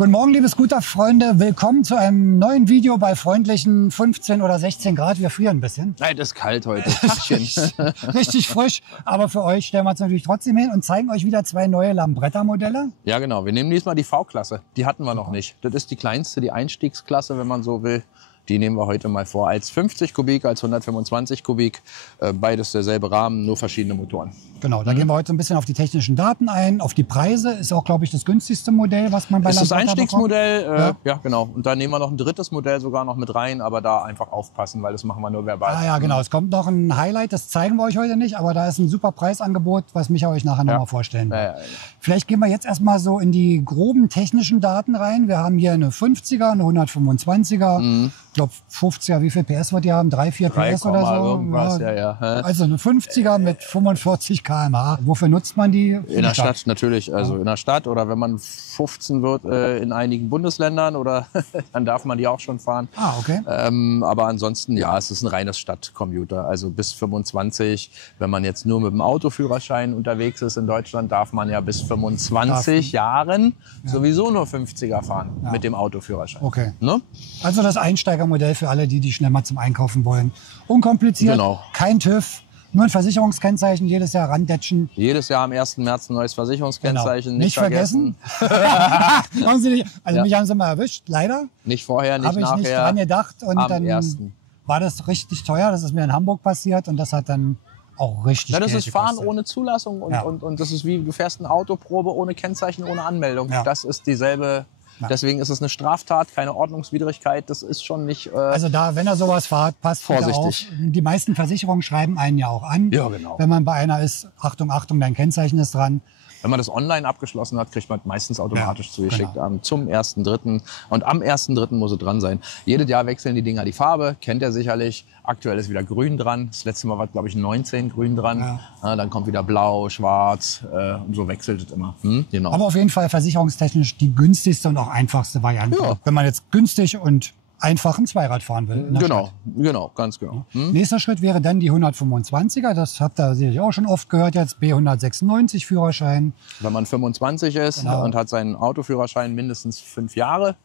Guten Morgen, liebe Scooter-Freunde. Willkommen zu einem neuen Video bei freundlichen 15 oder 16 Grad. Wir frieren ein bisschen. Nein, das ist kalt heute. Tachchen. Richtig frisch. Aber für euch stellen wir es natürlich trotzdem hin und zeigen euch wieder zwei neue Lambretta-Modelle. Ja, genau. Wir nehmen diesmal die V-Klasse. Die hatten wir noch nicht. Das ist die kleinste, die Einstiegsklasse, wenn man so will. Die nehmen wir heute mal vor. Als 50 Kubik, als 125 Kubik. Beides derselbe Rahmen, nur verschiedene Motoren. Genau, da gehen wir heute so ein bisschen auf die technischen Daten ein, auf die Preise. Ist auch, glaube ich, das günstigste Modell, was man bei Lambretta bekommt. Das Einstiegsmodell, ja, genau. Und da nehmen wir noch ein drittes Modell sogar noch mit rein, aber da einfach aufpassen, weil das machen wir nur verbal. Ah ja, genau. Es kommt noch ein Highlight, das zeigen wir euch heute nicht, aber da ist ein super Preisangebot, was Micha euch nachher nochmal vorstellen wird. Vielleicht gehen wir jetzt erstmal so in die groben technischen Daten rein. Wir haben hier eine 50er, eine 125er. Ich glaube, 50er, wie viel PS wird die haben? 3, 4 PS oder so? Irgendwas, ja. Also eine 50er mit 45 km/h. Wofür nutzt man die? In der Stadt natürlich, also in der Stadt oder wenn man 15 wird in einigen Bundesländern oder dann darf man die auch schon fahren. Ah, okay. Aber ansonsten, ja, es ist ein reines Stadtcommuter, also bis 25. Wenn man jetzt nur mit dem Autoführerschein unterwegs ist in Deutschland, darf man ja bis 25 Jahren sowieso nur 50er fahren mit dem Autoführerschein. Okay. Ne? Also das Einsteigermodell für alle, die schnell mal zum Einkaufen wollen. Unkompliziert, kein TÜV. Nur ein Versicherungskennzeichen, jedes Jahr randetschen. Jedes Jahr am 1. März ein neues Versicherungskennzeichen. Genau. Nicht vergessen. Machen Sie nicht. Also mich haben sie mal erwischt, leider. Nicht vorher, nicht nachher. Habe ich nicht dran gedacht. Und dann 1. war das richtig teuer. Das ist mir in Hamburg passiert und das hat dann auch richtig Das Geld ist Fahren gekostet. ohne Zulassung und das ist wie, du fährst eine Autoprobe ohne Kennzeichen, ohne Anmeldung. Ja. Das ist dieselbe... Deswegen ist es eine Straftat, keine Ordnungswidrigkeit. Das ist schon nicht... Also da, wenn ihr sowas fahrt, passt vorsichtig. Auf. Die meisten Versicherungen schreiben einen ja auch an. Ja, genau. Wenn man bei einer ist, Achtung, Achtung, dein Kennzeichen ist dran. Wenn man das online abgeschlossen hat, kriegt man meistens automatisch zugeschickt zum 1.3. Und am 1.3. muss es dran sein. Jedes Jahr wechseln die Dinger die Farbe, kennt ihr sicherlich. Aktuell ist wieder grün dran. Das letzte Mal war, glaube ich, 19 grün dran. Ja, dann kommt wieder blau, schwarz und so wechselt es immer. Genau. Aber auf jeden Fall versicherungstechnisch die günstigste und auch einfachste Variante. Ja. Wenn man jetzt günstig und einfach ein Zweirad fahren will. Genau, ganz genau. Nächster Schritt wäre dann die 125er. Das habt ihr sicherlich auch schon oft gehört jetzt. B196 Führerschein. Wenn man 25 ist und hat seinen Autoführerschein mindestens 5 Jahre,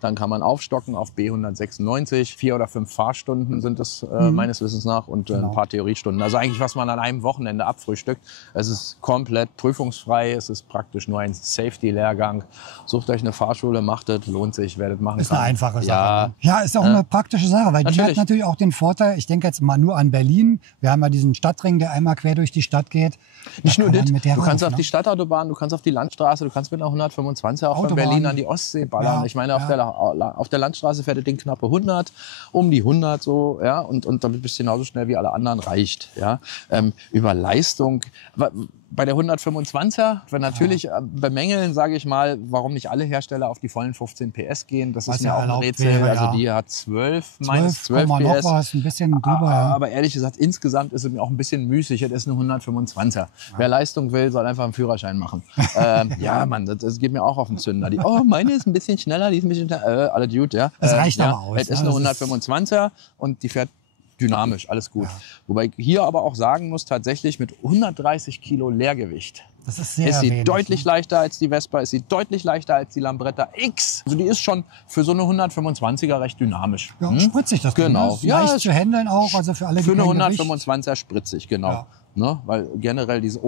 dann kann man aufstocken auf B196. 4 oder 5 Fahrstunden sind es meines Wissens nach und ein paar Theoriestunden. Also eigentlich, was man an einem Wochenende abfrühstückt. Es ist komplett prüfungsfrei. Es ist praktisch nur ein Safety-Lehrgang. Sucht euch eine Fahrschule, macht das, lohnt sich, werdet machen. Ist eine einfache Sache. Ja, ist auch eine praktische Sache, weil die hat natürlich auch den Vorteil, ich denke jetzt mal nur an Berlin. Wir haben ja diesen Stadtring, der einmal quer durch die Stadt geht. Nicht nur das, du kannst auf die Stadtautobahn, du kannst auf die Landstraße, du kannst mit einer 125 auch von Berlin an die Ostsee ballern. Ich meine, auf der Landstraße fährt das Ding knappe 100, um die 100 so, ja, und damit bist du genauso schnell wie alle anderen reicht, ja. Über Leistung, bei der 125er, wir natürlich bemängeln, sage ich mal, warum nicht alle Hersteller auf die vollen 15 PS gehen. Das ist mir auch ein Rätsel. Also die hat 12 PS. Noch was, ein bisschen drüber, aber ehrlich gesagt, insgesamt ist es mir auch ein bisschen müßig. Das ist eine 125er. Wer Leistung will, soll einfach einen Führerschein machen. Ja, Mann, das geht mir auch auf den Zünder. Meine ist ein bisschen schneller, die ist ein bisschen schneller. Alle Dude, ja. Das reicht aber aus. Es ist eine 125er und die fährt dynamisch, alles gut. Wobei ich hier aber auch sagen muss, tatsächlich mit 130 Kilo Leergewicht das ist sehr ist sie wenig, deutlich leichter als die Vespa, ist sie deutlich leichter als die Lambretta X. Also die ist schon für so eine 125er recht dynamisch. Ja, spritzig das Ding, genau. Ne? Leicht zu handeln auch, also für alle, die für eine 125er spritzig, genau. Ja. Ne? Weil generell dieses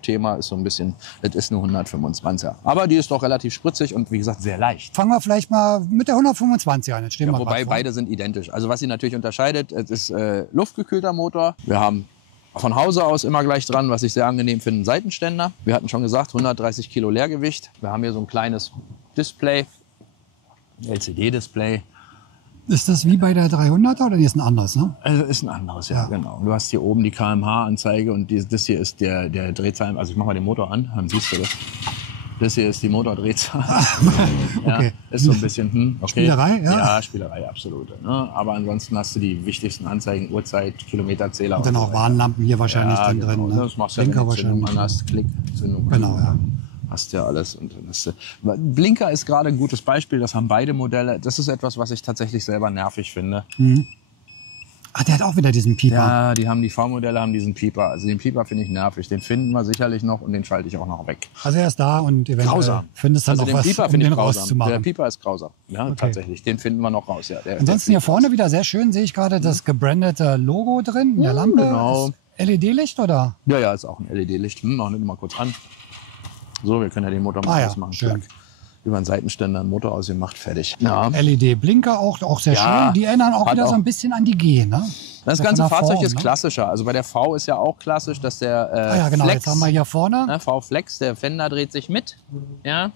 Thema ist so ein bisschen, das ist eine 125er. Aber die ist doch relativ spritzig und wie gesagt sehr leicht. Fangen wir vielleicht mal mit der 125 an. Jetzt stehen wir wobei beide sind identisch. Also was sie natürlich unterscheidet, es ist luftgekühlter Motor. Wir haben von Hause aus immer gleich dran, was ich sehr angenehm finde, einen Seitenständer. Wir hatten schon gesagt, 130 Kilo Leergewicht. Wir haben hier so ein kleines Display, LCD-Display. Ist das wie bei der 300er oder ist ein anderes, ne? Also ist ein anderes, ja, genau. Du hast hier oben die kmh-Anzeige und das hier ist der Drehzahl. Also ich mach mal den Motor an, dann siehst du das. Das hier ist die Motordrehzahl. Okay. Ja, ist so ein bisschen okay. Spielerei, ja? Ja, Spielerei, absolut. Ne? Aber ansonsten hast du die wichtigsten Anzeigen, Uhrzeit, Kilometerzähler. Und dann auch Warnlampen hier wahrscheinlich drin. Genau. Ne? Das machst du ja, wenn du hast, Klick, Zündung. Genau, ja. Hast ja alles. Und dann hast du, Blinker ist gerade ein gutes Beispiel, das haben beide Modelle. Das ist etwas, was ich tatsächlich selber nervig finde. Ach, der hat auch wieder diesen Pieper. Ja, die V-Modelle haben diesen Pieper. Also den Pieper finde ich nervig. Den finden wir sicherlich noch und den schalte ich auch noch weg. Also er ist da und eventuell grausam. Findest dann also noch den was, Pieper um den grausam. rauszumachen. Der Pieper ist grausam. Ja, okay. Tatsächlich. Den finden wir noch raus. Ja, Ansonsten hier vorne wieder sehr schön, sehe ich gerade das gebrandete Logo drin in der Lampe. Genau. LED-Licht oder? Ja, ist auch ein LED-Licht. Machen wir mal kurz an. So, wir können ja den Motor mal ausmachen. Schön. Über einen Seitenständer einen Motor ausgemacht, fertig. Ja. LED-Blinker auch sehr schön. Die erinnern auch wieder so ein bisschen an die G, ne? Das ganze Fahrzeug ist klassischer. Also bei der V ist ja auch klassisch, dass der ja, genau. Flex, jetzt haben wir hier vorne. V-Flex, der Fender dreht sich mit. Ja,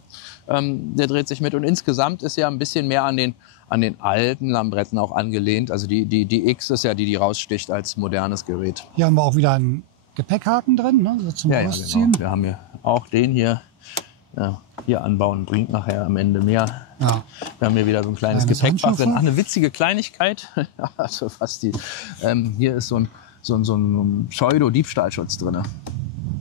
der dreht sich mit. Und insgesamt ist ja ein bisschen mehr an den alten Lambretten auch angelehnt. Also die X ist ja die raussticht als modernes Gerät. Hier haben wir auch wieder einen Gepäckhaken drin, ne? So zum Ausziehen. Genau. Wir haben hier auch den hier. Ja, hier anbauen bringt nachher am Ende mehr. Ja. Wir haben hier wieder so ein kleines Gepäckfach drin. Ach, eine witzige Kleinigkeit. Also fast hier ist so ein Pseudo-Diebstahlschutz drin.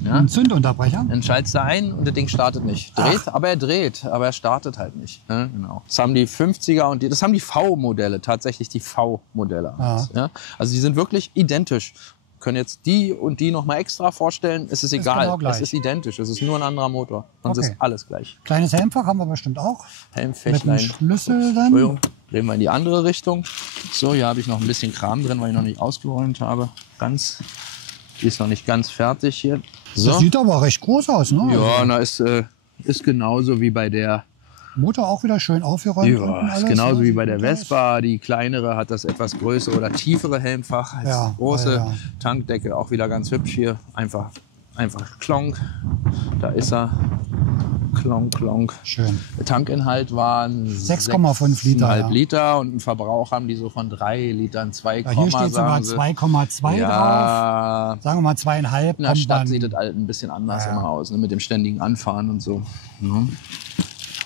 Ja? Ein Zündunterbrecher. Dann schaltest du ein und das Ding startet nicht. Aber er startet halt nicht. Ja, genau. Das haben die 50er und das haben die V-Modelle, tatsächlich die V-Modelle. Ja? Also die sind wirklich identisch. Können jetzt die und die noch mal extra vorstellen, es ist egal. Genau, es ist identisch, es ist nur ein anderer Motor. Und es ist alles gleich. Kleines Helmfach haben wir bestimmt auch. Helmfächlein. Mit einem Schlüssel dann. Entschuldigung, drehen wir in die andere Richtung. So, hier habe ich noch ein bisschen Kram drin, weil ich noch nicht ausgeräumt habe. Die ist noch nicht ganz fertig hier. So. Das sieht aber recht groß aus, ne? Ja, ist genauso wie bei der Motor auch wieder schön aufgeräumt. Ja, ist genauso wie bei der Vespa. Die kleinere hat das etwas größere oder tiefere Helmfach als große. Tankdeckel auch wieder ganz hübsch hier. Einfach klonk. Da ist er. Klonk, klonk. Schön. Der Tankinhalt waren 6,5 Liter. 6,5 Liter und einen Verbrauch haben die so von 3 Litern, 2, hier steht sogar 2,2 drauf. Sagen wir mal 2,5. In der Stadt sieht das halt ein bisschen anders immer aus, ne, mit dem ständigen Anfahren und so. Mhm.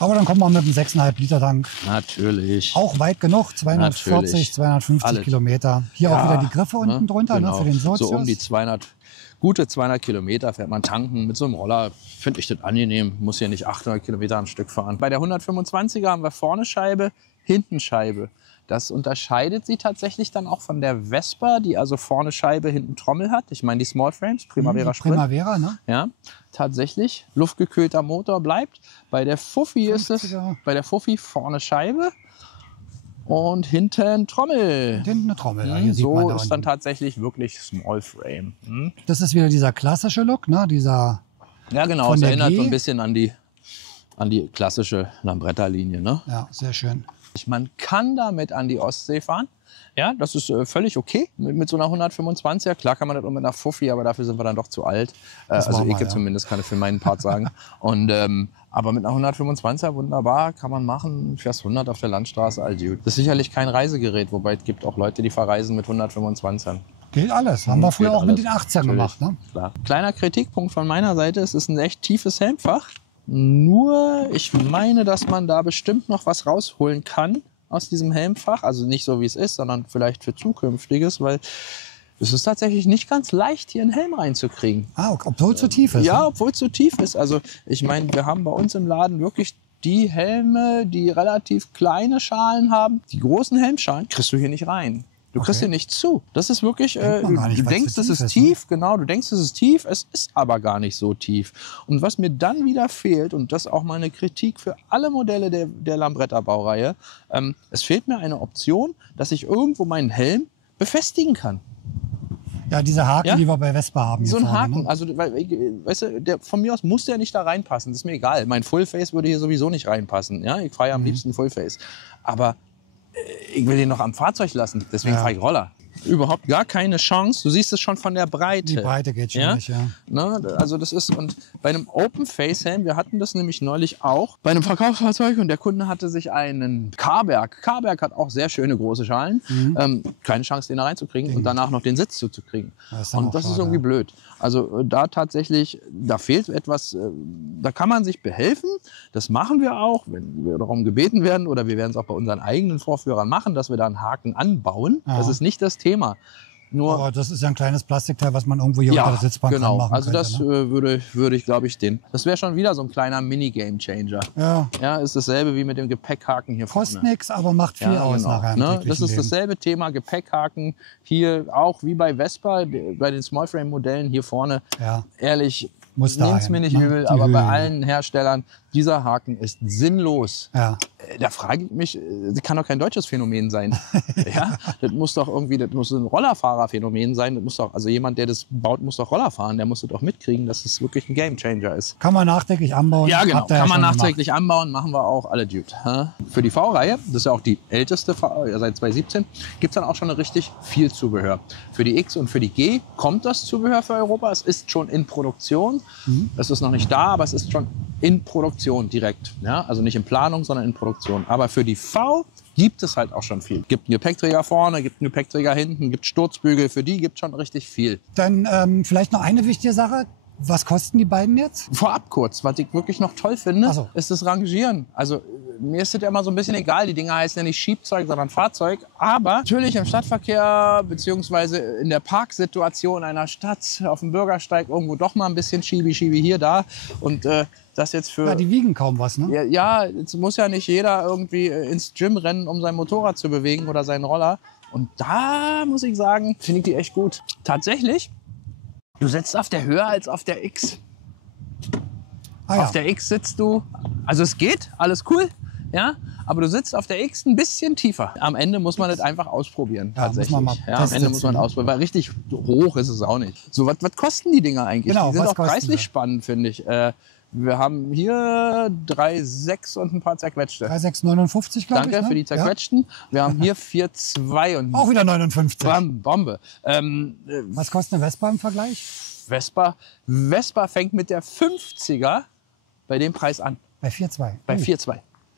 Aber dann kommt man mit einem 6,5 Liter Tank. Natürlich. Auch weit genug, 240, 250 Kilometer. Hier auch wieder die Griffe unten drunter, genau. Für den Sozius. So um die gute 200 Kilometer fährt man tanken. Mit so einem Roller finde ich das angenehm. Muss hier nicht 800 Kilometer am Stück fahren. Bei der 125er haben wir vorne Scheibe, hinten Scheibe. Das unterscheidet sie tatsächlich dann auch von der Vespa, die also vorne Scheibe, hinten Trommel hat. Ich meine die Small Frames, Primavera Sprint. Primavera, ne? Ja, tatsächlich. Luftgekühlter Motor bleibt. Bei der Fuffi 50er. Vorne Scheibe und hinten Trommel. Und hinten eine Trommel. Ja, hier so sieht man ist dann tatsächlich wirklich Small Frame. Das ist wieder dieser klassische Look, ne? Ja, genau. Es erinnert so ein bisschen an die klassische Lambretta-Linie, ne? Ja, sehr schön. Man kann damit an die Ostsee fahren. Ja, das ist völlig okay mit so einer 125er. Klar kann man das auch mit einer Fuffi, aber dafür sind wir dann doch zu alt. Also ich zumindest, kann ich für meinen Part sagen. Und, aber mit einer 125er wunderbar, kann man machen. Fährst 100 auf der Landstraße, all gut. Das ist sicherlich kein Reisegerät, wobei es gibt auch Leute, die verreisen mit 125ern. Geht alles. Haben wir früher auch mit den 80ern gemacht. Ne? Klar. Kleiner Kritikpunkt von meiner Seite, es ist ein echt tiefes Helmfach. Nur, ich meine, dass man da bestimmt noch was rausholen kann aus diesem Helmfach. Also nicht so, wie es ist, sondern vielleicht für Zukünftiges, weil es ist tatsächlich nicht ganz leicht, hier einen Helm reinzukriegen. Obwohl es so tief ist? Ja, obwohl es so tief ist. Also ich meine, wir haben bei uns im Laden wirklich die Helme, die relativ kleine Schalen haben. Die großen Helmschalen kriegst du hier nicht rein. Du kriegst hier nicht zu. Das ist wirklich, du denkst, es ist tief, genau, du denkst, es ist tief, es ist aber gar nicht so tief. Und was mir dann wieder fehlt, und das ist auch mal eine Kritik für alle Modelle der Lambretta-Baureihe, es fehlt mir eine Option, dass ich irgendwo meinen Helm befestigen kann. Ja, diese Haken, die wir bei Vespa haben. So ein vorne, Haken, ne? also weißt du, von mir aus muss der nicht da reinpassen, das ist mir egal. Mein Fullface würde hier sowieso nicht reinpassen. Ja? Ich fahre ja am liebsten Fullface. Aber ich will den noch am Fahrzeug lassen, deswegen fahre ich Roller. Überhaupt gar keine Chance. Du siehst es schon von der Breite. Die Breite geht schon nicht, ja. Ne? Also das ist, und bei einem Open Face Helm, wir hatten das nämlich neulich auch bei einem Verkaufsfahrzeug und der Kunde hatte sich einen Carberg. Carberg hat auch sehr schöne große Schalen. Keine Chance, den da reinzukriegen und danach noch den Sitz zuzukriegen. Und das ist irgendwie blöd. Also da tatsächlich, da fehlt etwas, da kann man sich behelfen. Das machen wir auch, wenn wir darum gebeten werden, oder wir werden es auch bei unseren eigenen Vorführern machen, dass wir da einen Haken anbauen. Das ist nicht das Thema. Nur, aber das ist ja ein kleines Plastikteil, was man irgendwo hier unter der Sitzbank genau. machen Also könnte. Das würde ich, glaube ich, das wäre schon wieder so ein kleiner Mini-Game-Changer. Ja, ist dasselbe wie mit dem Gepäckhaken hier vorne. Kostet nichts, aber macht viel aus nachher im Ne? Das ist Leben. dasselbe Thema, Gepäckhaken. Hier auch wie bei Vespa, bei den Smallframe-Modellen hier vorne. Ja. Ehrlich, Muss da nehm's rein, mir nicht ne? übel, Die aber bei Höhe. allen Herstellern, dieser Haken ist sinnlos. Ja. Da frage ich mich, das kann doch kein deutsches Phänomen sein. Ja, das muss doch irgendwie, das muss ein Rollerfahrerphänomen sein. Das muss doch, also jemand, der das baut, muss doch Roller fahren. Der muss das doch mitkriegen, dass es wirklich ein Gamechanger ist. Kann man nachträglich anbauen. Ja, genau. Habt ihr Kann man schon nachträglich anbauen, machen wir auch alle Dude. Für die V-Reihe, das ist ja auch die älteste V, seit 2017, gibt es dann auch schon richtig viel Zubehör. Für die X und für die G kommt das Zubehör für Europa. Es ist schon in Produktion. Es ist noch nicht da, aber es ist schon in Produktion direkt. Ja? Also nicht in Planung, sondern in Produktion. Aber für die V gibt es halt auch schon viel. Gibt einen Gepäckträger vorne, gibt einen Gepäckträger hinten, gibt Sturzbügel. Für die gibt es schon richtig viel. Dann vielleicht noch eine wichtige Sache. Was kosten die beiden jetzt? Vorab kurz, was ich wirklich noch toll finde, Ach so. ist das Rangieren. Also mir ist das ja immer so ein bisschen egal. Die Dinger heißen ja nicht Schiebzeug, sondern Fahrzeug. Aber natürlich im Stadtverkehr beziehungsweise in der Parksituation einer Stadt auf dem Bürgersteig irgendwo doch mal ein bisschen Schiebe hier, da. Und das jetzt für... Ja, die wiegen kaum was, ne? Ja, jetzt muss ja nicht jeder irgendwie ins Gym rennen, um sein Motorrad zu bewegen oder seinen Roller. Und da muss ich sagen, finde ich die echt gut. Tatsächlich, du sitzt auf der Höhe als auf der X. Ah, ja. Auf der X sitzt du, also es geht, alles cool, ja, aber du sitzt auf der X ein bisschen tiefer. Am Ende muss man das einfach ausprobieren, Ja, tatsächlich. muss man mal Ja, am Ende muss man testsitzen, ausprobieren, weil richtig hoch ist es auch nicht. So, was kosten die Dinger eigentlich? Genau, die sind was auch kosten preislich sie? spannend, finde ich. Wir haben hier 3,6 und ein paar zerquetschte. 3,659, glaube ich. Danke ne? für die zerquetschten. Wir haben hier 4,2 und Ja. Auch wieder 59. Bombe. Was kostet eine Vespa im Vergleich? Vespa fängt mit der 50er bei dem Preis an. Bei 4,2. Bei 4,2.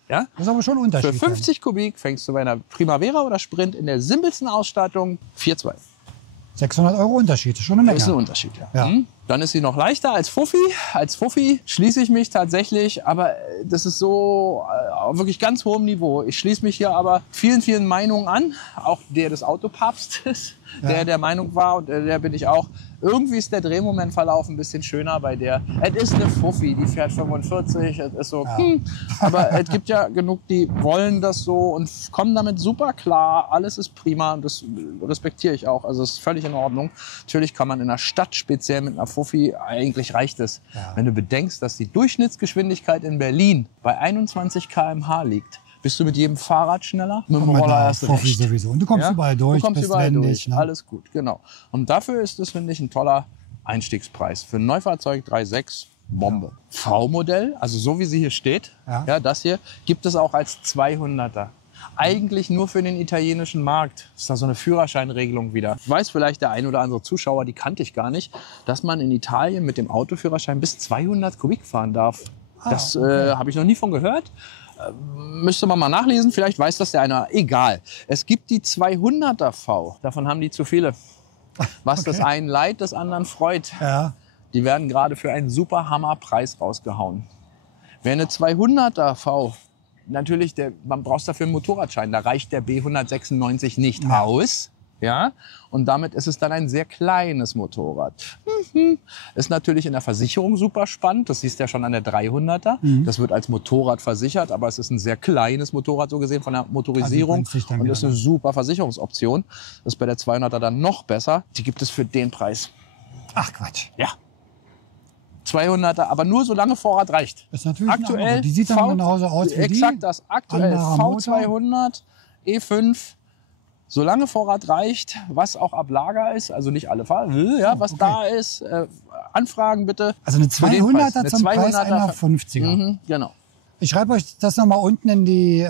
Ja? Das ist aber schon ein Unterschied. Für 50 Kubik fängst du bei einer Primavera oder Sprint in der simpelsten Ausstattung 4,2. 600 € Unterschied, ist schon eine Menge. Das ist ein Unterschied, ja. Ja. Dann ist sie noch leichter als Fuffi. Als Fuffi schließe ich mich tatsächlich, aber das ist so auf wirklich ganz hohem Niveau. Ich schließe mich hier aber vielen, vielen Meinungen an. Auch der des Autopapstes, der Meinung war und der bin ich auch. Irgendwie ist der Drehmomentverlauf ein bisschen schöner bei der. Es ist eine Fuffi, die fährt 45, es ist so, aber es gibt ja genug, die wollen das so und kommen damit super klar. Alles ist prima und das respektiere ich auch. Also es ist völlig in Ordnung. Natürlich kann man in der Stadt speziell mit einer Fuffi, eigentlich reicht es. Ja. Wenn du bedenkst, dass die Durchschnittsgeschwindigkeit in Berlin bei 21 km/h liegt, bist du mit jedem Fahrrad schneller, mit dem Und mit Roller einer erst Fuffi recht. sowieso. Und du kommst überall durch, Du kommst bist überall wendig, durch, ne? alles gut, genau. Und dafür ist das, finde ich, ein toller Einstiegspreis. Für ein Neufahrzeug 3,6, Bombe. V-Modell, also so wie sie hier steht, Ja. das hier, gibt es auch als 200er. Eigentlich nur für den italienischen Markt. Das ist da so eine Führerscheinregelung wieder. Weiß vielleicht der ein oder andere Zuschauer, die kannte ich gar nicht, dass man in Italien mit dem Autoführerschein bis 200 Kubik fahren darf. Das habe ich noch nie von gehört. Müsste man mal nachlesen, vielleicht weiß das der eine. Egal. Es gibt die 200er V. Davon haben die zu viele. Was das einen leid, das anderen freut. Ja. Die werden gerade für einen super Hammerpreis rausgehauen. Wer eine 200er V, natürlich, man braucht dafür einen Motorradschein. Da reicht der B196 nicht aus. Ja? Und damit ist es dann ein sehr kleines Motorrad. Ist natürlich in der Versicherung super spannend. Das siehst du ja schon an der 300er. Das wird als Motorrad versichert, aber es ist ein sehr kleines Motorrad, so gesehen von der Motorisierung. Also und ist eine super Versicherungsoption. Das ist bei der 200er dann noch besser. Die gibt es für den Preis. Ach Quatsch. Ja. 200er, aber nur solange Vorrat reicht. Ist natürlich ein aktuell Angebot. Die sieht dann genauso aus wie die. Exakt das. Aktuell Anderer Motor. V200 E5. Solange Vorrat reicht, was auch ab Lager ist, also nicht alle Fahrer, was da ist, Anfragen bitte. Also eine Für den Preis. 200er zum Preis einer 50er. Genau. Ich schreibe euch das nochmal unten in die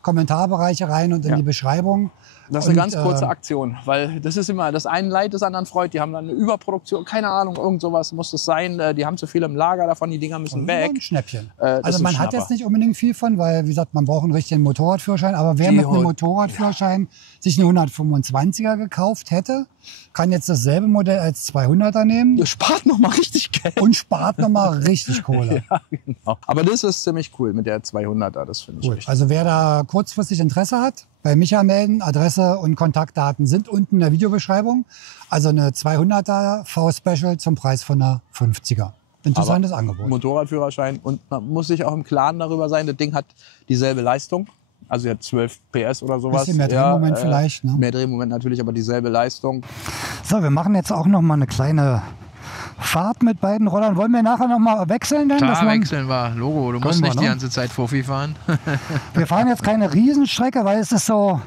Kommentarbereiche rein und in die Beschreibung. Das ist eine ganz kurze Aktion, weil das ist immer das einen leid, das anderen freut. Die haben dann eine Überproduktion, keine Ahnung, irgend sowas muss das sein. Die haben zu viel im Lager davon, die Dinger müssen weg. Ein Schnäppchen. Das Also ist man ein hat Schnapper. jetzt nicht unbedingt viel von, weil wie gesagt, man braucht einen richtigen Motorradführerschein. Aber wer mit einem Motorradführerschein sich eine 125er gekauft hätte, kann jetzt dasselbe Modell als 200er nehmen Ihr spart noch mal richtig Geld. und spart nochmal richtig Kohle. Ja, genau. Aber das ist ziemlich cool mit der 200er, das finde ich Cool. richtig. Also wer da kurzfristig Interesse hat, bei Micha melden. Adresse und Kontaktdaten sind unten in der Videobeschreibung. Also eine 200er V-Special zum Preis von einer 50er. Interessantes Angebot. Motorradführerschein und man muss sich auch im Klaren darüber sein, das Ding hat dieselbe Leistung. Also ja 12 PS oder sowas. Bisschen mehr Drehmoment vielleicht. Ne? Mehr Drehmoment natürlich, aber dieselbe Leistung. So, wir machen jetzt auch noch mal eine kleine Fahrt mit beiden Rollern. Wollen wir nachher noch mal wechseln? Denn, Klar, wechseln wir. Logo, du musst nicht die ganze Zeit Fuffi fahren. Wir fahren jetzt keine Riesenstrecke, weil es ist so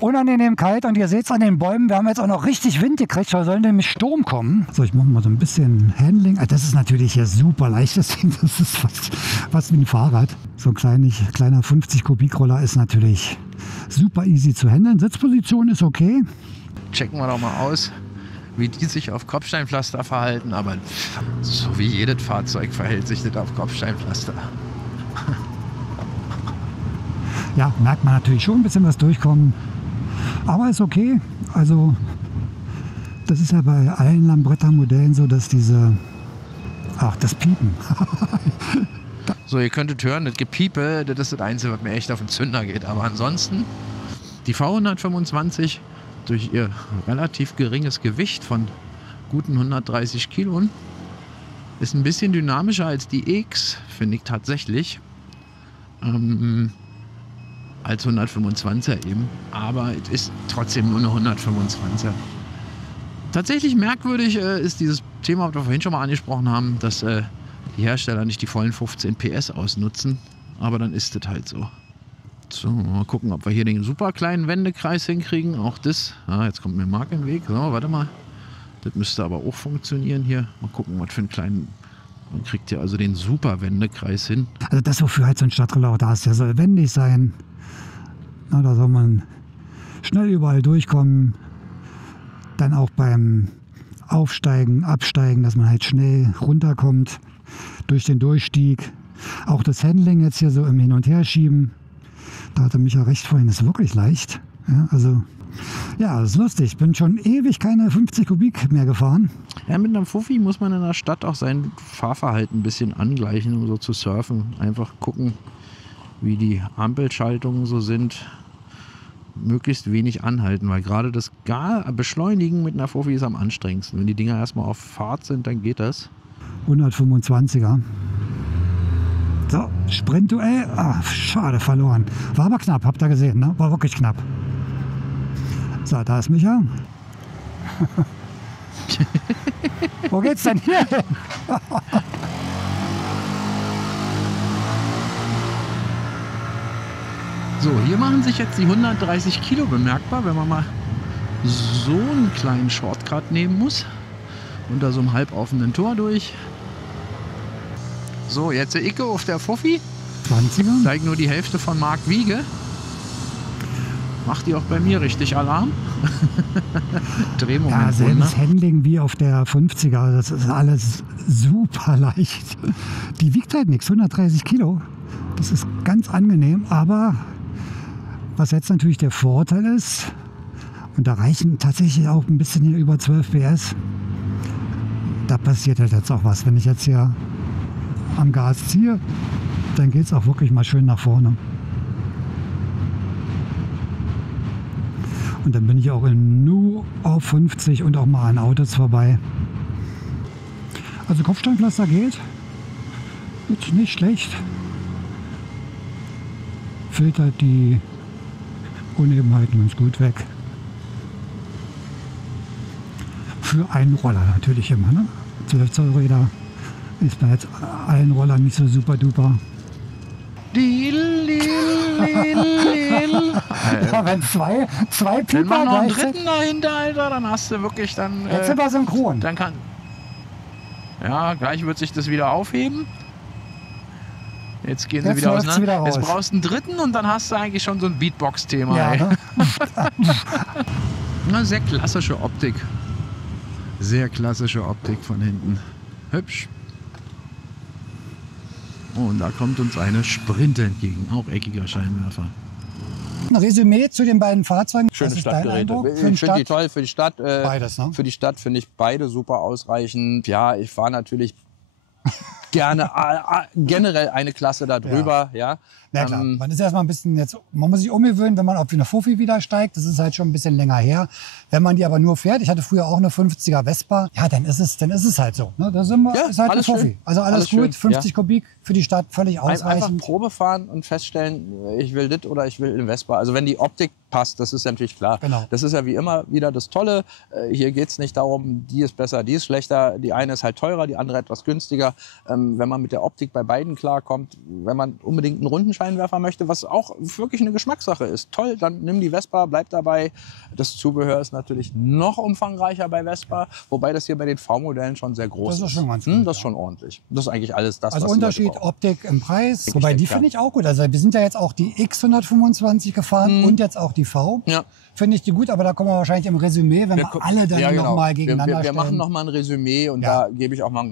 unangenehm kalt und ihr seht es an den Bäumen, wir haben jetzt auch noch richtig Wind gekriegt, weil soll nämlich Sturm kommen. So, ich mache mal so ein bisschen Handling. Das ist natürlich hier super leicht, das Ding, das ist fast wie ein Fahrrad. So ein kleiner 50 Kubik Roller ist natürlich super easy zu handeln. Sitzposition ist okay. Checken wir doch mal aus, wie die sich auf Kopfsteinpflaster verhalten, aber so wie jedes Fahrzeug verhält sich das auf Kopfsteinpflaster. Ja, merkt man natürlich schon ein bisschen was durchkommen. Aber ist okay. Also das ist ja bei allen Lambretta-Modellen so, dass das Piepen. So, ihr könntet hören, das Gepiepe, das ist das Einzige, was mir echt auf den Zünder geht. Aber ansonsten, die V125 durch ihr relativ geringes Gewicht von guten 130 Kilo ist ein bisschen dynamischer als die X, finde ich tatsächlich. Als 125er eben, aber es ist trotzdem nur eine 125er. Tatsächlich merkwürdig ist dieses Thema, was wir vorhin schon mal angesprochen haben, dass die Hersteller nicht die vollen 15 PS ausnutzen, aber dann ist es halt so. So, mal gucken, ob wir hier den super kleinen Wendekreis hinkriegen. Auch das, jetzt kommt mir Marc im Weg. So, warte mal, das müsste aber auch funktionieren hier. Mal gucken, was für einen kleinen. Man kriegt ja also den super Wendekreis hin. Also das, wofür halt so ein Stadtroller auch da ist, der soll wendig sein. Na, da soll man schnell überall durchkommen. Dann auch beim Aufsteigen, Absteigen, dass man halt schnell runterkommt durch den Durchstieg. Auch das Handling jetzt hier so im Hin- und Herschieben. Da hatte Micha recht vorhin, ist wirklich leicht. Ja, also, ja, das ist lustig. Ich bin schon ewig keine 50 Kubik mehr gefahren. Ja, mit einem Fuffi muss man in der Stadt auch sein Fahrverhalten ein bisschen angleichen, um so zu surfen. Einfach gucken, wie die Ampelschaltungen so sind. Möglichst wenig anhalten, weil gerade das Beschleunigen mit einer Fuffi ist am anstrengendsten. Wenn die Dinger erstmal auf Fahrt sind, dann geht das. 125er. So, Sprintduell. Ah, schade, verloren. War aber knapp, habt ihr gesehen, ne? War wirklich knapp. So, da ist Micha. Wo geht's denn hier hin? So, hier machen sich jetzt die 130 Kilo bemerkbar, wenn man mal so einen kleinen Shortcut nehmen muss. Unter so einem halboffenen Tor durch. So, jetzt der Icke auf der Fuffi. 20er. Zeigt nur die Hälfte von Marc Wiege. Macht die auch bei mir richtig Alarm? Drehmoment. Ja, selbes Handling wie auf der 50er. Das ist alles super leicht. Die wiegt halt nichts, 130 Kilo. Das ist ganz angenehm, aber was jetzt natürlich der Vorteil ist, und da reichen tatsächlich auch ein bisschen hier über 12 PS, da passiert halt jetzt auch was. Wenn ich jetzt hier am Gas ziehe, dann geht es auch wirklich mal schön nach vorne. Und dann bin ich auch nur auf 50 und auch mal an Autos vorbei. Also Kopfsteinpflaster geht. Ist nicht schlecht. Filtert die Unebenheiten ganz gut weg. Für einen Roller natürlich immer, ne? 12 Zoll Räder ist bei jetzt allen Rollern nicht so super duper. Ja, wenn zwei Pieper wenn man noch einen dritten dahinter, Alter, dann hast du wirklich dann. Jetzt sind wir synchron. Dann kann. Ja, gleich wird sich das wieder aufheben. Jetzt gehen sie wieder auseinander. Jetzt brauchst du einen dritten und dann hast du eigentlich schon so ein Beatbox-Thema. Ja, ne? Na, sehr klassische Optik. Sehr klassische Optik von hinten. Hübsch. Oh, und da kommt uns eine Sprint entgegen. Auch eckiger Scheinwerfer. Ein Resümee zu den beiden Fahrzeugen. Schöne Stadtgeräte. Ich finde die toll für die Stadt. Beides, ne? Für die Stadt finde ich beide super ausreichend. Ja, ich fahre natürlich gerne generell eine Klasse darüber. Ja. Ja, klar. Man ist erstmal ein bisschen jetzt, man muss sich umgewöhnen, wenn man auf eine Fuffi wieder steigt. Das ist halt schon ein bisschen länger her. Wenn man die aber nur fährt, ich hatte früher auch eine 50er Vespa, ja, dann ist es halt so. Ne? Das ist halt eine Fuffi. Schön. Also alles gut, schön. 50 Kubik für die Stadt, völlig ausreichend. Einfach Probe fahren und feststellen, ich will das oder ich will eine Vespa. Also wenn die Optik passt, das ist natürlich klar. Genau. Das ist ja wie immer wieder das Tolle. Hier geht es nicht darum, die ist besser, die ist schlechter. Die eine ist halt teurer, die andere etwas günstiger. Wenn man mit der Optik bei beiden klarkommt, wenn man unbedingt einen Rundenscheinwerfer möchte, was auch wirklich eine Geschmackssache ist, toll, dann nimm die Vespa, bleib dabei. Das Zubehör ist natürlich noch umfangreicher bei Vespa, wobei das hier bei den V-Modellen schon sehr groß ist. Das ist schon ganz gut. Das ist schon ordentlich. Das ist eigentlich alles das, also was Unterschied Optik im Preis, wobei die finde ich auch gut. Also wir sind ja jetzt auch die X125 gefahren und jetzt auch die V. Ja. Finde ich die gut, aber da kommen wir wahrscheinlich im Resümee, wenn wir alle dann genau. nochmal gegeneinander wir machen nochmal ein Resümee und da gebe ich auch mal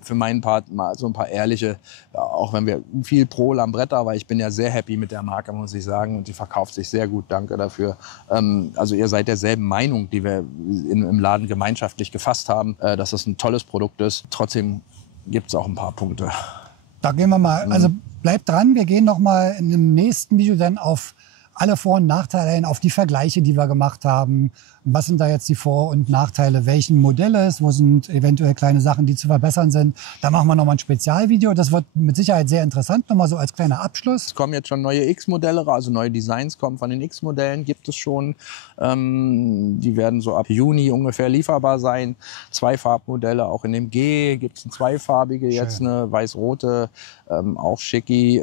für meinen Part mal so ein paar ehrliche, auch wenn wir viel pro Lambretta, weil ich bin ja sehr happy mit der Marke, muss ich sagen, und die verkauft sich sehr gut, danke dafür. Also ihr seid derselben Meinung, die wir im Laden gemeinschaftlich gefasst haben, dass das ein tolles Produkt ist. Trotzdem gibt es auch ein paar Punkte. Da gehen wir mal, also bleibt dran, wir gehen nochmal in dem nächsten Video dann auf alle Vor- und Nachteile ein, auf die Vergleiche, die wir gemacht haben. Was sind da jetzt die Vor- und Nachteile? Welchen Modelle es? Wo sind eventuell kleine Sachen, die zu verbessern sind? Da machen wir nochmal ein Spezialvideo. Das wird mit Sicherheit sehr interessant. Nochmal so als kleiner Abschluss. Es kommen jetzt schon neue X-Modelle, also neue Designs kommen von den X-Modellen, gibt es schon. Die werden so ab Juni ungefähr lieferbar sein. 2 Farbmodelle, auch in dem G gibt es eine zweifarbige, jetzt eine weiß-rote, auch schicki.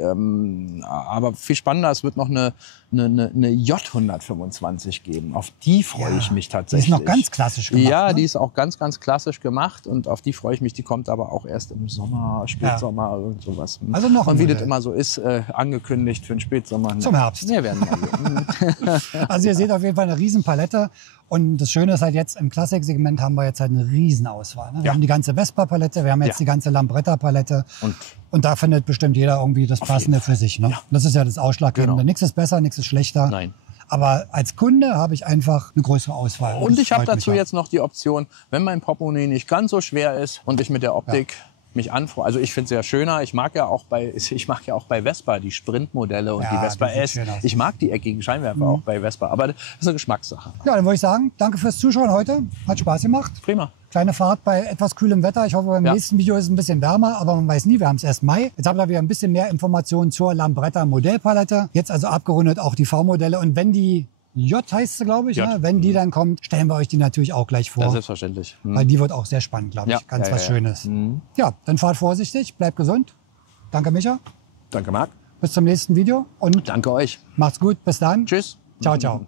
Aber viel spannender, es wird noch eine J125 geben. Auf die freue ich mich tatsächlich. Die ist noch ganz klassisch gemacht. Ja, ne? Die ist auch ganz, ganz klassisch gemacht und auf die freue ich mich. Die kommt aber auch erst im Sommer, Spätsommer, irgend sowas. Also noch und wie das immer so ist, angekündigt für den Spätsommer. Zum Herbst. Wir werden mal sehen. Also ihr seht auf jeden Fall eine Riesenpalette. Und das Schöne ist halt jetzt, im Klassik-Segment haben wir jetzt halt eine Riesenauswahl. Ne? Wir haben die ganze Vespa-Palette, wir haben jetzt die ganze Lambretta-Palette. Und da findet bestimmt jeder irgendwie das Passende für sich. Ne? Ja. Das ist ja das Ausschlaggebende. Genau. Nichts ist besser, nichts ist schlechter. Nein. Aber als Kunde habe ich einfach eine größere Auswahl. Und ich habe dazu jetzt noch die Option, wenn mein Portemonnaie nicht ganz so schwer ist und ich mit der Optik mich anfreue. Also ich finde es ja schöner. Ich mag ja auch bei Vespa die Sprintmodelle und die Vespa S. Ich mag die eckigen Scheinwerfer auch bei Vespa. Aber das ist eine Geschmackssache. Ja, dann würde ich sagen, danke fürs Zuschauen heute. Hat Spaß gemacht. Prima. Kleine Fahrt bei etwas kühlem Wetter. Ich hoffe, beim nächsten Video ist es ein bisschen wärmer, aber man weiß nie, wir haben es erst Mai. Jetzt haben wir wieder ein bisschen mehr Informationen zur Lambretta Modellpalette. Jetzt also abgerundet auch die V-Modelle. Und wenn die J heißt sie, glaube ich, ne? Wenn die dann kommt, stellen wir euch die natürlich auch gleich vor. Ja, selbstverständlich. Weil die wird auch sehr spannend, glaube ich. Ganz was Schönes. Ja, dann fahrt vorsichtig, bleibt gesund. Danke, Micha. Danke, Marc. Bis zum nächsten Video und danke euch. Macht's gut, bis dann. Tschüss. Ciao, ciao.